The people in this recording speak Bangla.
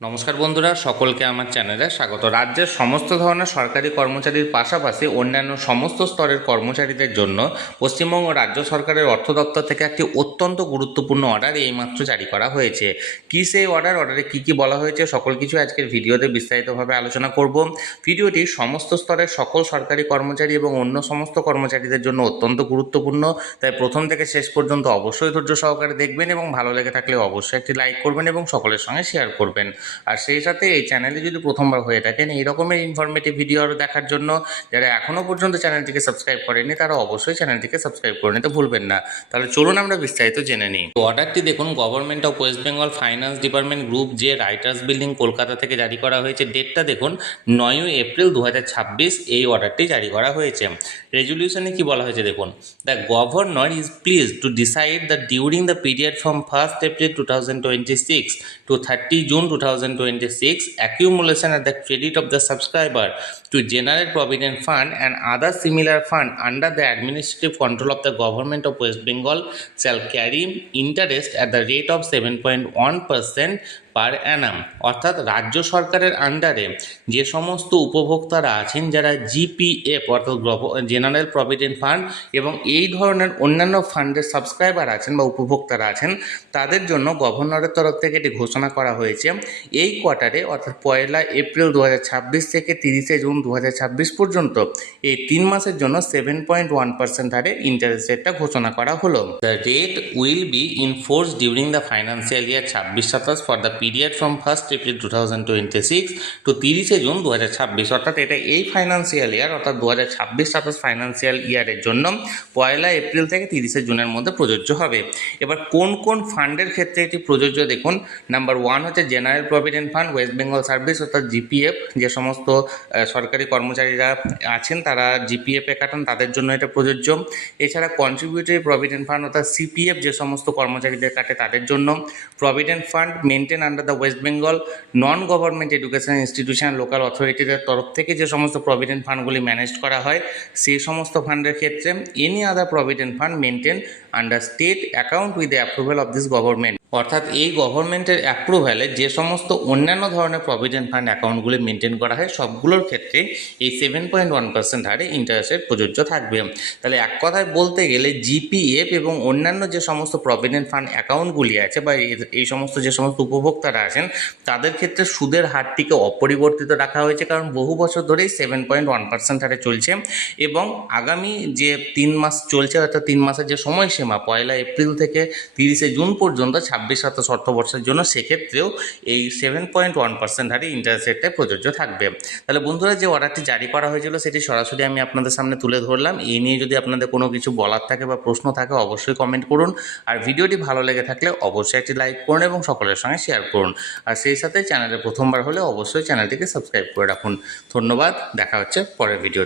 নমস্কার বন্ধুরা, সকলকে আমার চ্যানেলে স্বাগত। রাজ্যের সমস্ত ধরনের সরকারি কর্মচারীর পাশাপাশি অন্যান্য সমস্ত স্তরের কর্মচারীদের জন্য পশ্চিমবঙ্গ রাজ্য সরকারের অর্থ দপ্তর থেকে একটি অত্যন্ত গুরুত্বপূর্ণ অর্ডার এইমাত্র জারি করা হয়েছে। কী সেই অর্ডারে কী বলা হয়েছে সকল কিছু আজকের ভিডিওতে বিস্তারিতভাবে আলোচনা করব। ভিডিওটি সমস্ত স্তরের সকল সরকারি কর্মচারী এবং অন্য সমস্ত কর্মচারীদের জন্য অত্যন্ত গুরুত্বপূর্ণ, তাই প্রথম থেকে শেষ পর্যন্ত অবশ্যই ধৈর্য সহকারে দেখবেন এবং ভালো লেগে থাকলে অবশ্যই একটি লাইক করবেন এবং সকলের সঙ্গে শেয়ার করবেন। আর সেই সাথে এই চ্যানেলে যদি প্রথমবার হয়ে থাকেন এই রকমের ইনফরমেটিভ ভিডিও আরও দেখার জন্য যারা এখনও পর্যন্ত চ্যানেলটিকে সাবস্ক্রাইব করেনি তারা অবশ্যই চ্যানেলটিকে সাবস্ক্রাইব করে নিতে ভুলবেন না। তাহলে চলুন আমরা বিস্তারিত জেনে নিই। অর্ডারটি দেখুন, government of West Bengal finance department group যে রাইটার্স বিল্ডিং কলকাতা থেকে জারি করা হয়েছে। ডেটটা দেখুন 9 এপ্রিল 2026 এই অর্ডারটি জারি করা হয়েছে। রেজলিউশনে কি বলা হয়েছে দেখুন, the governor is please to decide that during the period from 1 April 2026 to 30 June 2026, accumulation at the credit of the subscriber to General Provident Fund and other similar fund under the administrative control of the Government of West Bengal shall carry interest at the rate of 7.1% পার অ্যানাম। অর্থাৎ রাজ্য সরকারের আন্ডারে যে সমস্ত উপভোক্তারা আছেন যারা জিপিএফ অর্থাৎ জেনারেল প্রভিডেন্ট ফান্ড এবং এই ধরনের অন্যান্য ফান্ডের সাবস্ক্রাইবার আছেন বা উপভোক্তারা আছেন তাদের জন্য গভর্নরের তরফ থেকে এটি ঘোষণা করা হয়েছে এই কোয়ার্টারে অর্থাৎ 1 এপ্রিল 2026 থেকে 30 জুন 2026 পর্যন্ত এই 3 মাসের জন্য 7.1% হারে ইন্টারেস্ট রেটটা ঘোষণা করা হলো। The rate will be in force during the financial year 26-27 for the period from 1 April 2026 to 30 June 2026। অর্থাৎ এটা এই ফাইন্যান্সিয়াল ইয়ার অর্থাৎ 2026-27 ফাইন্যান্সিয়াল ইয়ারের জন্য 1 এপ্রিল থেকে 30 জুনের মধ্যে প্রযোজ্য হবে। এবার কোন কোন ফান্ডের ক্ষেত্রে এটি প্রযোজ্য দেখুন। নাম্বার 1 হচ্ছে general provident fund West Bengal service অর্থাৎ জিপিএফ, যে সমস্ত সরকারি কর্মচারীরা আছেন তারা জিপিএফে কাটান তাদের জন্য এটা প্রযোজ্য। এছাড়া কন্ট্রিবিউটরি প্রভিডেন্ট ফান্ড অর্থাৎ সিপিএফ যে সমস্ত কর্মচারীদের কাটে তাদের জন্য। Provident fund maintain under the West Bengal non government education institution local অথরিটিদের তরফ থেকে যে সমস্ত প্রভিডেন্ট ফান্ডগুলি ম্যানেজ করা হয় সেই সমস্ত ফান্ডের ক্ষেত্রে। Any other provident fund maintain under state account with the approval of this government. অর্থাৎ এই গভর্নমেন্টের অ্যাপ্রুভ্যালে যে সমস্ত অন্যান্য ধরনের প্রভিডেন্ট ফান্ড অ্যাকাউন্টগুলি মেনটেন করা হয় সবগুলোর ক্ষেত্রে এই 7.1% হারে ইন্টারেস্ট রেট প্রযোজ্য থাকবে। তাহলে এক কথায় বলতে গেলে জিপিএফ এবং অন্যান্য যে সমস্ত প্রভিডেন্ট ফান্ড অ্যাকাউন্টগুলি আছে বা এই সমস্ত যে সমস্ত উপভোক্তারা আছেন তাদের ক্ষেত্রে সুদের হারটিকে অপরিবর্তিত রাখা হয়েছে, কারণ বহু বছর ধরেই 7.1% হারে চলছে এবং আগামী যে 3 মাস চলছে অর্থাৎ 3 মাসের যে সময়সীমা 1 এপ্রিল থেকে 30 জুন পর্যন্ত 26-27 অর্থবর্ষের জন্য সেক্ষেত্রেও এই 7.1% হারে ইন্টারেস্ট রেটটা প্রযোজ্য থাকবে। তাহলে বন্ধুরা, যে অর্ডারটি জারি করা হয়েছিল সেটি সরাসরি আমি আপনাদের সামনে তুলে ধরলাম। এই নিয়ে যদি আপনাদের কোনো কিছু বলার থাকে বা প্রশ্ন থাকে অবশ্যই কমেন্ট করুন। আর ভিডিওটি ভালো লেগে থাকলে অবশ্যই একটি লাইক করুন এবং সকলের সঙ্গে শেয়ার করুন। আর সেই সাথে চ্যানেলে প্রথমবার হলে অবশ্যই চ্যানেলটিকে সাবস্ক্রাইব করে রাখুন। ধন্যবাদ, দেখা হচ্ছে পরের ভিডিওতে।